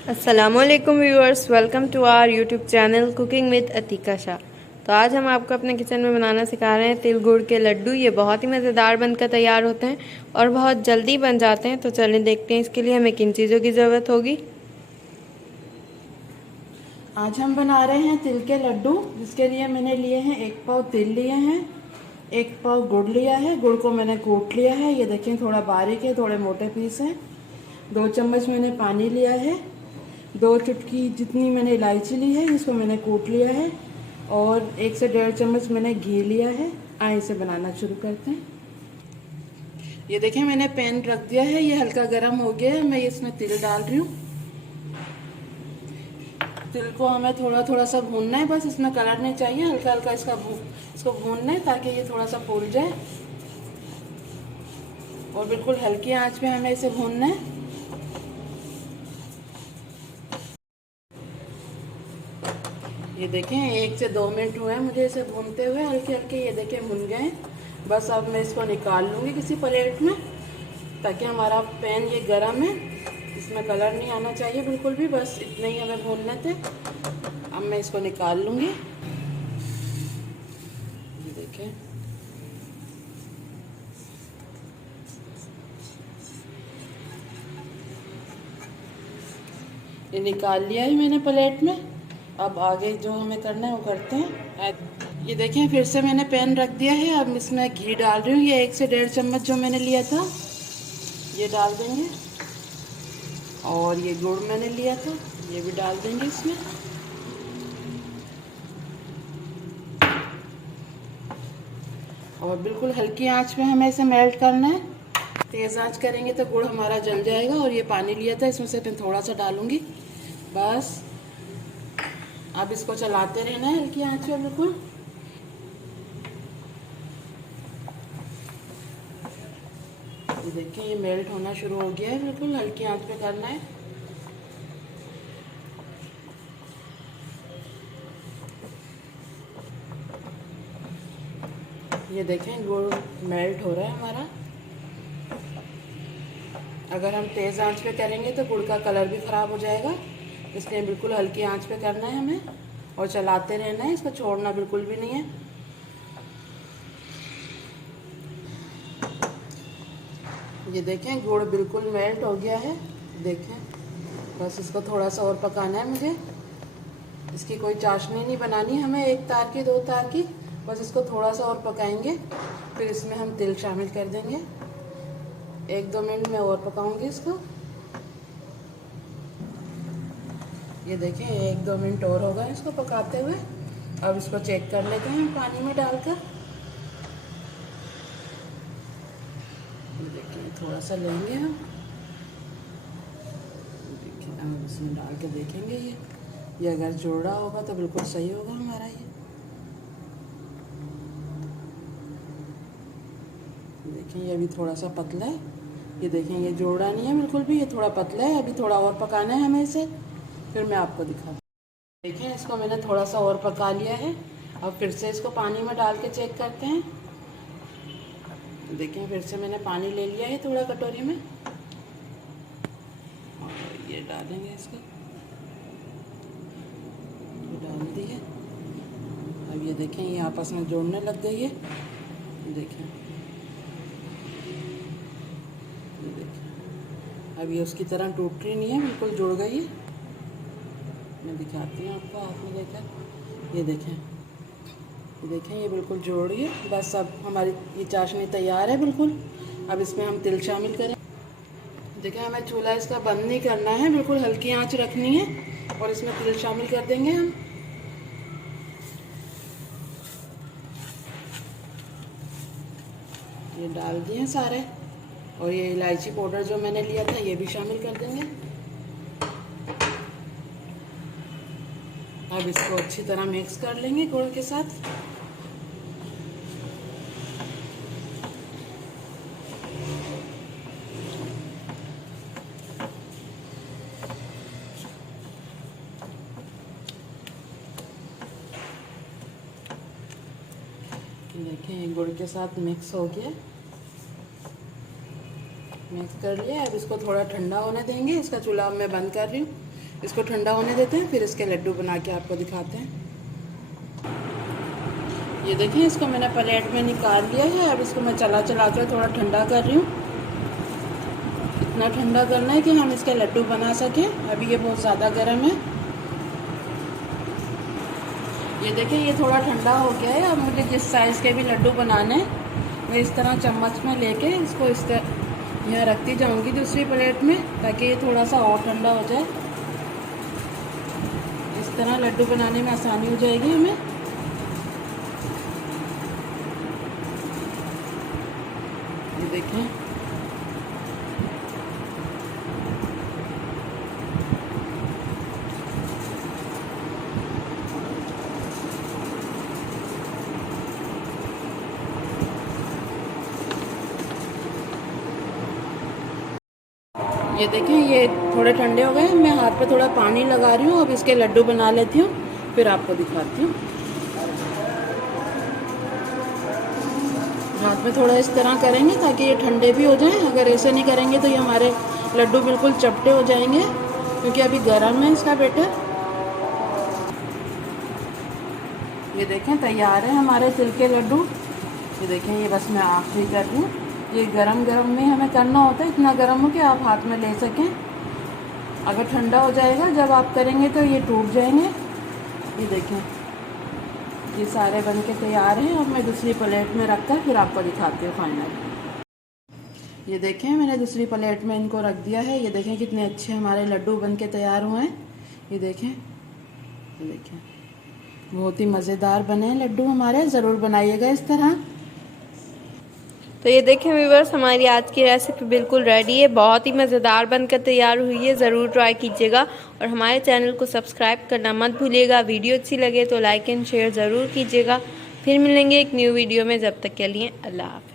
अस्सलामुअलैकुम viewers, welcome to our YouTube channel cooking with Atika Shah. तो आज हम आपको अपने किचन में बनाना सिखा रहे हैं तिल गुड़ के लड्डू। ये बहुत ही मज़ेदार बनकर तैयार होते हैं और बहुत जल्दी बन जाते हैं। तो चलिए देखते हैं इसके लिए हमें किन चीज़ों की ज़रूरत होगी। आज हम बना रहे हैं तिल के लड्डू, जिसके लिए मैंने लिए हैं 1 पाव तिल लिए हैं, 1 पाव गुड़ लिया है। गुड़ को मैंने कूट लिया है, ये देखें थोड़ा बारीक है, थोड़े मोटे पीस हैं। 2 चम्मच मैंने पानी लिया है। 2 चुटकी जितनी मैंने इलायची ली है, इसको मैंने कूट लिया है। और 1 से 1.5 चम्मच मैंने घी लिया है। आइए इसे बनाना शुरू करते हैं। ये देखें मैंने पैन रख दिया है, ये हल्का गर्म हो गया है। मैं इसमें तिल डाल रही हूँ। तिल को हमें थोड़ा थोड़ा सा भूनना है, बस इसमें कलर नहीं चाहिए, हल्का हल्का इसको भूनना है ताकि ये थोड़ा सा फूल जाए। और बिल्कुल हल्की आंच पे हमें इसे भूनना है। ये देखें 1 से 2 मिनट हुए हैं मुझे इसे भूनते हुए, हल्के हल्के ये देखें भुन गए। बस अब मैं इसको निकाल लूँगी किसी प्लेट में, ताकि हमारा पैन ये गर्म है, इसमें कलर नहीं आना चाहिए बिल्कुल भी। बस इतने ही हमें भूनने थे। अब मैं इसको निकाल लूँगी। ये देखें ये निकाल लिया है मैंने प्लेट में। अब आगे जो हमें करना है वो करते हैं। ये देखें फिर से मैंने पैन रख दिया है। अब इसमें घी डाल रही हूँ। ये 1 से 1.5 चम्मच जो मैंने लिया था ये डाल देंगे। और ये गुड़ मैंने लिया था ये भी डाल देंगे इसमें। और बिल्कुल हल्की आंच पे हमें इसे मेल्ट करना है। तेज़ आंच करेंगे तो गुड़ हमारा जल जाएगा। और ये पानी लिया था, इसमें से मैं थोड़ा सा डालूंगी बस। अब इसको चलाते रहना है हल्की आंच पे बिल्कुल। ये देखिए ये मेल्ट होना शुरू हो गया है, बिल्कुल हल्की आंच पे करना है। ये देखें गुड़ मेल्ट हो रहा है हमारा। अगर हम तेज़ आंच पे करेंगे तो गुड़ का कलर भी ख़राब हो जाएगा, इसलिए बिल्कुल हल्की आंच पे करना है हमें। और चलाते रहना है, इसको छोड़ना बिल्कुल भी नहीं है। ये देखें गुड़ बिल्कुल मेल्ट हो गया है। देखें बस इसको थोड़ा सा और पकाना है मुझे। इसकी कोई चाशनी नहीं बनानी हमें, 1 तार की 2 तार की। बस इसको थोड़ा सा और पकाएंगे, फिर इसमें हम तिल शामिल कर देंगे। 1-2 मिनट में और पकाऊंगी इसको। ये देखें 1-2 मिनट और होगा इसको पकाते हुए। अब इसको चेक कर लेते हैं पानी में डालकर। देखिए थोड़ा सा लेंगे हम। देखिए हम इसमें डाल के देखेंगे ये अगर जोड़ा होगा तो बिल्कुल सही होगा हमारा ये। देखिए ये अभी थोड़ा सा पतला है। ये देखें ये जोड़ा नहीं है बिल्कुल भी, ये थोड़ा पतला है। अभी थोड़ा और पकाना है हमें इसे, फिर मैं आपको दिखाती हूँ। देखिए इसको मैंने थोड़ा सा और पका लिया है। अब फिर से इसको पानी में डाल के चेक करते हैं। देखिए फिर से मैंने पानी ले लिया है थोड़ा कटोरी में, और ये डालेंगे इसको। ये डाल दिए। अब ये देखें ये आपस में जोड़ने लग गई है। देखें ये देखें अब ये उसकी तरह टूट रही नहीं है, बिल्कुल जुड़ गई है। मैं दिखाती हूँ आपको हाथ में लेकर। ये देखें ये बिल्कुल जोड़ रही है। बस अब हमारी ये चाशनी तैयार है बिल्कुल। अब इसमें हम तिल शामिल करें। देखिए हमें चूल्हा इसका बंद नहीं करना है, बिल्कुल हल्की आंच रखनी है। और इसमें तिल शामिल कर देंगे हम। ये डाल दिए सारे। और ये इलायची पाउडर जो मैंने लिया था ये भी शामिल कर देंगे। अब इसको अच्छी तरह मिक्स कर लेंगे गुड़ के साथ। देखें गुड़ के साथ मिक्स हो गया, मिक्स कर लिया। अब इसको थोड़ा ठंडा होने देंगे। इसका चूल्हा मैं बंद कर रही हूँ। इसको ठंडा होने देते हैं, फिर इसके लड्डू बना के आपको दिखाते हैं। ये देखिए, इसको मैंने प्लेट में निकाल लिया है। अब इसको मैं चला चला कर थोड़ा ठंडा कर रही हूँ। इतना ठंडा करना है कि हम इसके लड्डू बना सकें। अभी ये बहुत ज़्यादा गर्म है। ये देखिए, ये थोड़ा ठंडा हो गया है। अब मुझे जिस साइज़ के भी लड्डू बनाने हैं, मैं इस तरह चम्मच में लेके इसको इस तरह यहाँ रखती जाऊंगी दूसरी प्लेट में, ताकि ये थोड़ा सा और ठंडा हो जाए। इस तरह लड्डू बनाने में आसानी हो जाएगी हमें। ये देखें, ये देखें, ये थोड़े ठंडे हो गए। मैं हाथ पे थोड़ा पानी लगा रही हूँ। अब इसके लड्डू बना लेती हूँ, फिर आपको दिखाती हूँ। हाथ में थोड़ा इस तरह करेंगे ताकि ये ठंडे भी हो जाएं। अगर ऐसे नहीं करेंगे तो ये हमारे लड्डू बिल्कुल चपटे हो जाएंगे, क्योंकि अभी गर्म है इसका बैटर। ये देखें, तैयार है हमारे तिल के लड्डू। ये देखें, ये बस मैं आखिरी कर रही हूँ। ये गरम गरम में हमें करना होता है, इतना गरम हो कि आप हाथ में ले सकें। अगर ठंडा हो जाएगा जब आप करेंगे तो ये टूट जाएंगे। ये देखें, ये सारे बन के तैयार हैं। अब मैं दूसरी प्लेट में रख कर फिर आपको दिखाती हूँ फाइनल। ये देखें, मैंने दूसरी प्लेट में इनको रख दिया है। ये देखें कितने अच्छे हमारे लड्डू बन के तैयार हुए हैं। ये देखें, ये देखें, बहुत ही मज़ेदार बने हैं लड्डू हमारे। ज़रूर बनाइएगा इस तरह। तो ये देखें व्यूअर्स, हमारी आज की रेसिपी बिल्कुल रेडी है, बहुत ही मज़ेदार बनकर तैयार हुई है। ज़रूर ट्राई कीजिएगा और हमारे चैनल को सब्सक्राइब करना मत भूलिएगा। वीडियो अच्छी लगे तो लाइक एंड शेयर ज़रूर कीजिएगा। फिर मिलेंगे एक न्यू वीडियो में। जब तक के लिए अल्लाह हाफ़िज़।